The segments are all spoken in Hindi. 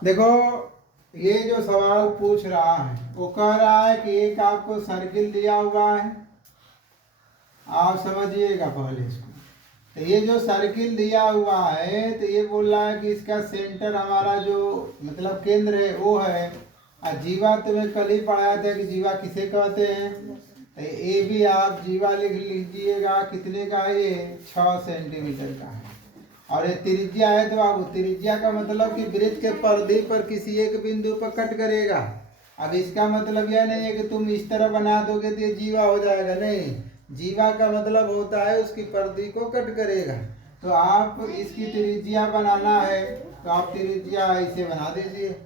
देखो, ये जो सवाल पूछ रहा है वो कह रहा है कि एक आपको सर्किल दिया हुआ है। आप समझिएगा पहले इसको। तो ये जो सर्किल दिया हुआ है तो ये बोल रहा है कि इसका सेंटर हमारा जो मतलब केंद्र है वो है। और जीवा तुम्हें कल ही पढ़ाया था कि जीवा किसे कहते हैं। तो ये भी आप जीवा लिख लीजिएगा। कितने का है ये? 6 सेंटीमीटर का है। और ये त्रिज्या है तो बाबू त्रिज्या का मतलब कि वृत्त के परिधि पर किसी एक बिंदु पर कट करेगा। अब इसका मतलब यह नहीं है कि तुम इस तरह बना दोगे तो ये जीवा हो जाएगा, नहीं। जीवा का मतलब होता है उसकी परिधि को कट करेगा। तो आप इसकी त्रिज्या बनाना है तो आप त्रिज्या ऐसे बना दीजिए।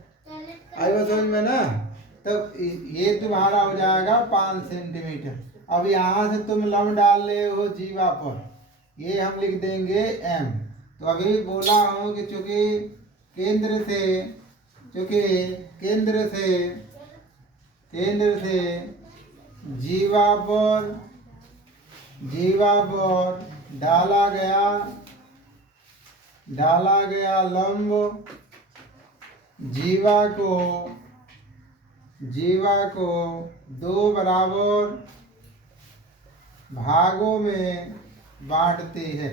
आई बात समझ में ना? तो ये तुम्हारा हो जाएगा 5 सेंटीमीटर। अब यहाँ से तुम लंब डाल रहे हो जीवा पर, ये हम लिख देंगे एम। तो अभी बोला हूँ कि चूंकि केंद्र से जीवा पर डाला गया लंब जीवा को 2 बराबर भागों में बांटती है।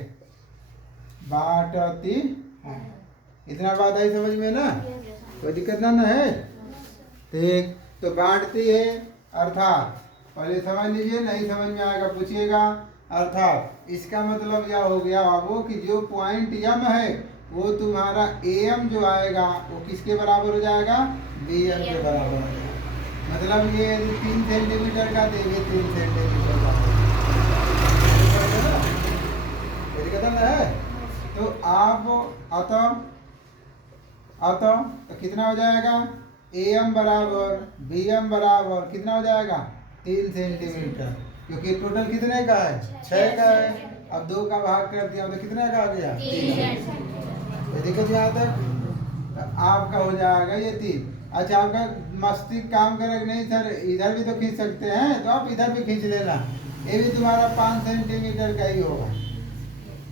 इतना बात आई समझ में ना? कोई दिक्कत ना है? ठीक, तो बांटती है अर्थात पहले समझ लीजिए, नहीं समझ में आएगा पूछिएगा। अर्थात इसका मतलब यह हो गया बाबू कि जो पॉइंट एम है वो तुम्हारा एम जो आएगा वो किसके बराबर हो जाएगा? बी एम के बराबर हो जाएगा। मतलब ये 3 सेंटीमीटर का देंगे, 3 सेंटीमीटर का है। तो आप अतः तो कितना हो जाएगा? एम बराबर बी एम बराबर कितना हो जाएगा? 3 सेंटीमीटर। क्योंकि टोटल कितने का है? 6 का है। अब 2 का भाग कर दिया तो कितना का आ गया? 3। दिक्कत यहाँ तक? तो आपका हो जाएगा ये 3। अच्छा, आपका मस्तिष्क काम करेगा नहीं सर, इधर भी तो खींच सकते हैं तो आप इधर भी खींच लेना। ये भी तुम्हारा 5 सेंटीमीटर का ही होगा।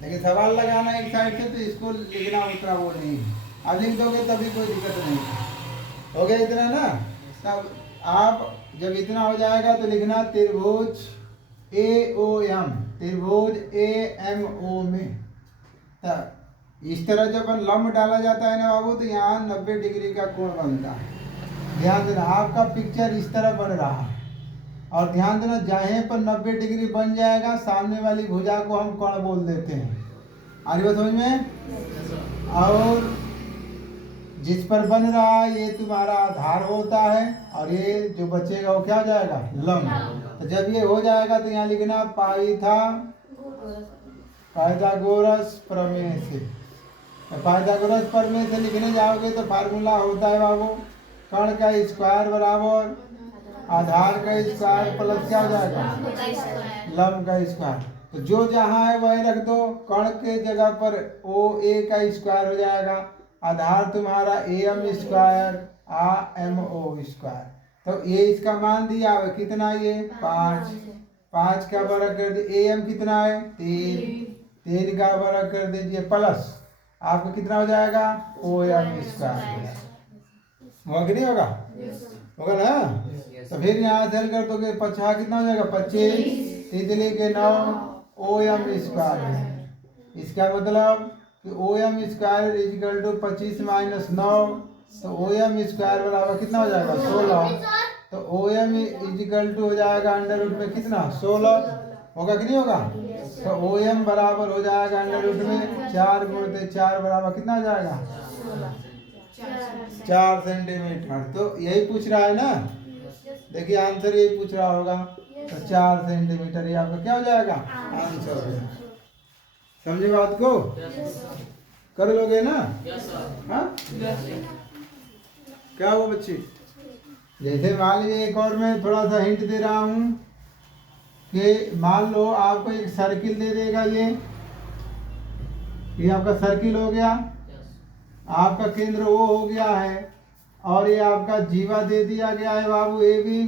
लेकिन सवाल लगाना एक साइड से तो इसको लिखना उतना वो नहीं है। आप लिख दोगे तभी कोई दिक्कत नहीं। हो गया इतना ना? तब आप जब इतना हो जाएगा तो लिखना त्रिभुज AOM, त्रिभुज AMO में। तब इस तरह जब लंब डाला जाता है ना बाबू तो यहाँ 90 डिग्री का कोण बनता है। ध्यान देना, आपका पिक्चर इस तरह बन रहा है और ध्यान देना जहाँ पर 90 डिग्री बन जाएगा सामने वाली भुजा को हम कोण बोल देते हैं। आगे बात समझ में? और जिस पर बन रहा है ये तुम्हारा आधार होता है और ये जो बचेगा वो क्या हो जाएगा? लंब। तो जब ये हो जाएगा तो यहाँ लिखना पाइथागोरस प्रमेय से। तो पाइथागोरस प्रमेय से लिखने जाओगे तो फार्मूला होता है बाबू कण का स्क्वायर बराबर आधार का स्क्वायर प्लस क्या हो जाएगा? लंब का स्क्वायर। तो जो जहाँ है वही रख दो। कण के जगह पर OA का स्क्वायर हो जाएगा। आधार तुम्हारा AM स्क्वायर AMO स्क्वायर। तो ये इसका मान दिया है कितना? ये 5 का वर्ग कर दीजिए। AM कितना है? 3 का वर्ग कर दीजिए प्लस आपको कितना हो जाएगा? OM square. होगा कि नहीं होगा? होगा ना? तो फिर यहाँ से हल कर दोगे 5 कितना हो जाएगा? 25 तितली के 9 OM स्क्वायर है। इसका मतलब कि OM square is equal to 25 minus 9। तो OM स्क्वायर बराबर कितना हो जाएगा? 16। तो OM इजिकल टू हो जाएगा अंडर रूट में कितना? 16। होगा कि नहीं होगा? तो OM बराबर हो जाएगा अंडर रूट में 4 गुणित 4 बराबर कितना हो जाएगा? 4 सेंटीमीटर। तो यही पूछ रहा है ना? देखिए आंसर यही पूछ रहा होगा। तो 4 सेंटीमीटर ये आपका क्या हो जाएगा? आंसर हो जाएगा। समझे बात को? कर लोगे ना? हाँ? क्या वो बच्ची? जैसे मान लीजिए एक और मैं थोड़ा सा हिंट दे रहा हूँ कि मान लो आपको एक सर्किल दे देगा। ये आपका सर्किल हो गया, आपका केंद्र O हो गया है और ये आपका जीवा दे दिया गया है बाबू AB।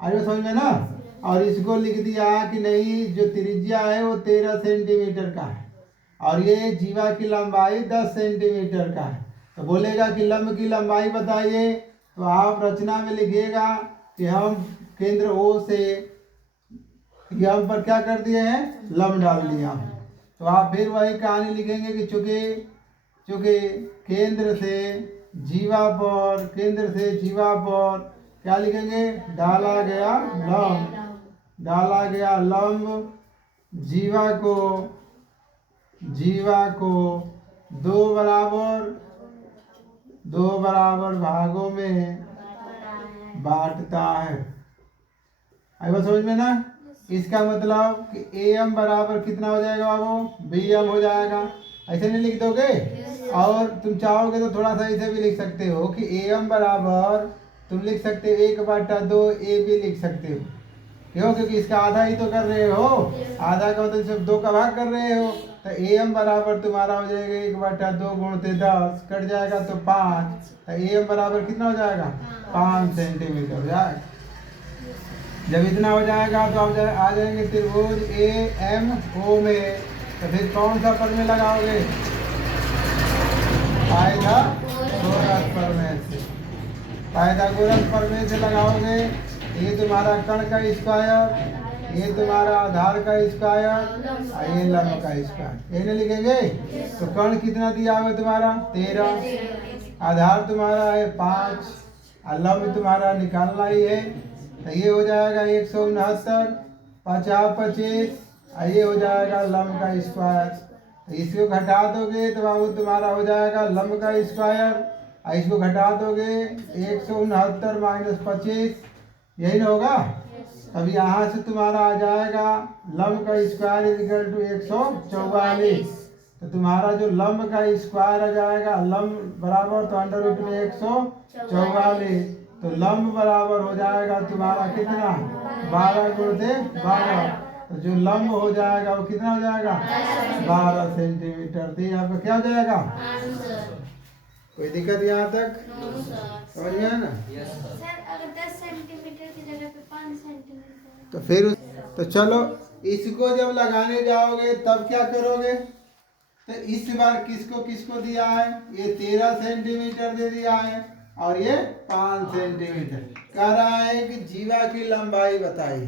आगे समझ में ना? और इसको लिख दिया कि नहीं जो त्रिज्या है वो 13 सेंटीमीटर का है और ये जीवा की लंबाई 10 सेंटीमीटर का है। तो बोलेगा कि लंब की लंबाई बताइए, तो आप रचना में लिखिएगा कि हम केंद्र O से यहाँ पर क्या कर दिए हैं, लंब डाल दिया। तो आप फिर वही कहानी लिखेंगे कि चूंकि केंद्र से जीवा पर क्या लिखेंगे, डाला गया लंब जीवा को दो बराबर भागों में बांटता है। आई बात समझ में ना। इसका मतलब कि AM बराबर कितना हो जाएगा बाबू, BM हो जाएगा। ऐसे नहीं लिख दोगे? और तुम चाहोगे तो थोड़ा सा ऐसे भी लिख सकते हो कि AM बराबर तुम लिख सकते हो 1/2 AB लिख सकते हो। क्यों? क्योंकि इसका आधा ही तो कर रहे हो, आधा का मतलब सिर्फ 2 का भाग कर रहे हो। तो AM बराबर तुम्हारा हो जाएगा 1/2 गुणते 10, कट जाएगा तो 5। तो AM बराबर कितना हो जाएगा, 5 सेंटीमीटर हो जाएगा। जब इतना हो जाएगा तो आप आ जाएंगे त्रिभुज AMO में। तो फिर कौन सा प्रमेय लगाओगे, पाइथागोरस प्रमेय से लगाओगे। ये तुम्हारा कण का स्क्वायर, ये तुम्हारा आधार का स्क्वायर और ये लंब का स्क्वायर, ये नहीं लिखेंगे। तो कण कितना दिया हुआ तुम्हारा 13, आधार तुम्हारा है 5 और लंब तुम्हारा निकालना ही है। तो ये हो जाएगा 169, 50 25 और ये हो जाएगा लंब का स्क्वायर। तो इसको घटा दोगे तो बाबू तुम्हारा हो जाएगा लंब का स्क्वायर, और इसको घटा दोगे 169 माइनस 25, यही ना होगा। तब यहाँ से तुम्हारा आ जाएगा लंब का स्क्वायर इक्वल टू 144। तो तुम्हारा जो लंब का स्क्वायर आ जाएगा, लंब बराबर तो अंडर रूट में 144, तो लंब बराबर हो जाएगा तुम्हारा कितना, 12 गुणित 12। तो जो लंब हो जाएगा वो कितना हो जाएगा, 12 सेंटीमीटर। तो यहाँ पे क्या हो जाएगा, कोई दिक्कत यहाँ तक समझ में है ना। सर अगर 10 सेंटीमीटर की जगह पे 5 सेंटीमीटर तो फिर तो चलो इसको जब लगाने जाओगे तब क्या करोगे। तो इस बार किसको किसको दिया है, ये 13 सेंटीमीटर दे दिया है और ये 5 सेंटीमीटर। कह रहा है कि जीवा की लंबाई बताइए।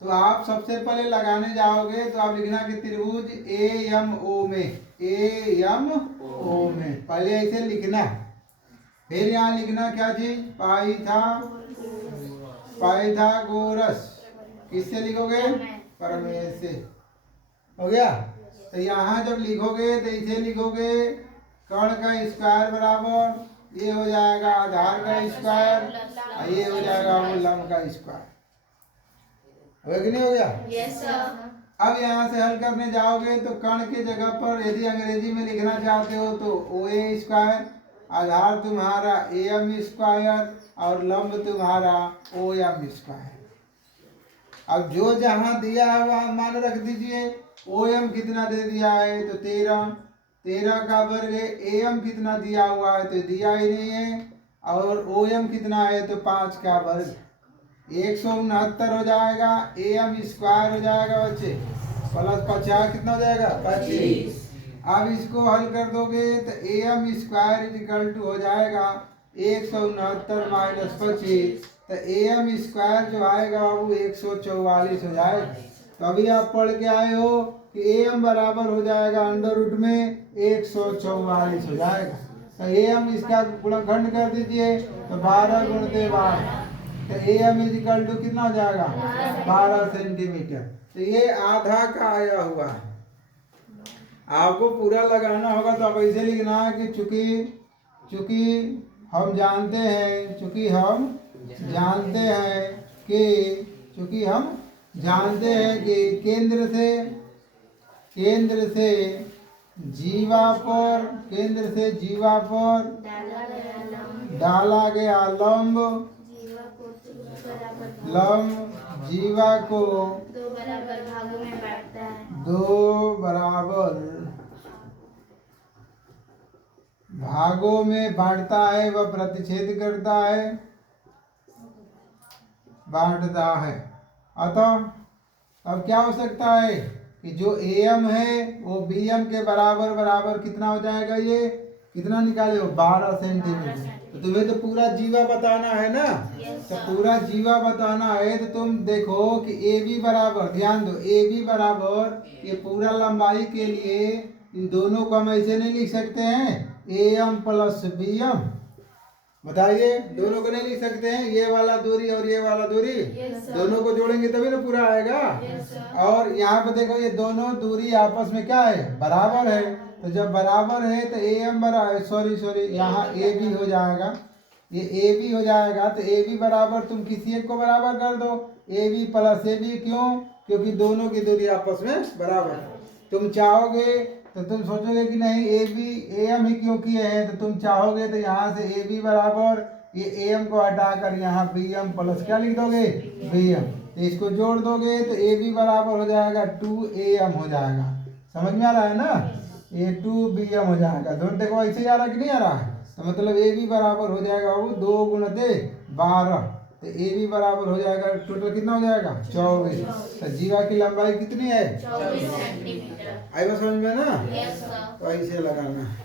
तो आप सबसे पहले लगाने जाओगे तो आप लिखना कि त्रिभुज AMO में पहले ऐसे लिखना। फिर यहाँ लिखना क्या चीज, पाइथागोरस। किससे लिखोगे, प्रमेय से। हो गया। तो यहाँ जब लिखोगे तो इसे लिखोगे कण का स्क्वायर बराबर ये हो जाएगा आधार का स्क्वायर और ये हो जाएगा लंब का स्क्वायर। हो कि नहीं हो गया। Yes sir. अब यहाँ से हल करने जाओगे तो कण के जगह पर यदि अंग्रेजी में लिखना चाहते हो तो OA स्क्वायर, आधार तुम्हारा AM स्क्वायर और लंब तुम्हारा OM स्क्वायर। अब जो जहाँ दिया है वहाँ मान रख दीजिए। OM कितना दे दिया है तो 13 का वर्ग है। AM कितना दिया हुआ है तो दिया ही नहीं है, और OM कितना है तो 5 का वर्ग। 169 हो जाएगा, AM स्क्वायर हो जाएगा बच्चे, प्लस 50 कितना हो जाएगा 25। अब इसको हल कर दोगे तो AM स्क्वायर इक्वल टू हो जाएगा 169 माइनस 25। तो AM स्क्वायर जो आएगा वो 144 हो जाएगा। तो अभी आप पढ़ के आए हो कि AM बराबर हो जाएगा अंडर रूट में 144 हो जाएगा। तो AM इसका गुणनखंड कर दीजिए तो 12 गुणित 12। तो AM इज इक्वल टू कितना हो जाएगा 12 सेंटीमीटर। तो ये आधा का आया हुआ है। आपको पूरा लगाना होगा तो आप ऐसे लिखना है कि चूंकि हम जानते हैं कि केंद्र से जीवा पर डाला गया लंब जीवा को 2 बराबर भागों में बांटता है। 2 बराबर भागों में बांटता है, वह प्रतिच्छेद करता है, बांटता है। अतः अब क्या हो सकता है कि जो AM है वो BM के बराबर कितना हो जाएगा, ये कितना निकाले हो 12 सेंटीमीटर। तो तुम्हें तो पूरा जीवा बताना है ना। तो पूरा जीवा बताना है तो तुम देखो कि ए बी बराबर, ध्यान दो, ए बी बराबर ये पूरा लंबाई के लिए इन दोनों को हम ऐसे नहीं लिख सकते हैं A M plus B M. बताइए, दोनों को नहीं लिख सकते हैं, ये वाला दूरी और ये वाला दूरी दोनों को जोड़ेंगे तभी ना पूरा आएगा। और यहाँ पे देखो ये दोनों दूरी आपस में क्या है, बराबर है। तो जब बराबर है तो ए एम बराबर, सॉरी यहाँ ए बी हो जाएगा, ये ए बी हो जाएगा। तो ए बी बराबर तुम किसी एक को बराबर कर दो, A B plus A B, क्यों? क्योंकि दोनों की दूरी आपस में बराबर। तुम चाहोगे तो तुम सोचोगे कि नहीं ए बी ए एम ही क्यों किए हैं, तो तुम चाहोगे तो यहाँ से ए बी बराबर ये ए एम को हटाकर यहाँ बी एम प्लस क्या लिख दोगे, बी एम। तो इसको जोड़ दोगे तो ए बी बराबर हो जाएगा 2 ए एम हो जाएगा। समझ में आ रहा है ना, ए 2 बी एम हो जाएगा। दोनों देखो ऐसे ही आ रहा कि नहीं आ रहा है। तो मतलब ए बी बराबर हो जाएगा वो 2 गुणते 12। तो ए बी बराबर हो जाएगा, टोटल कितना हो जाएगा 24। तो जीवा की लंबाई कितनी है 24 सेंटीमीटर। आई बात समझ में ना। Yes sir. तो ऐसे लगाना है।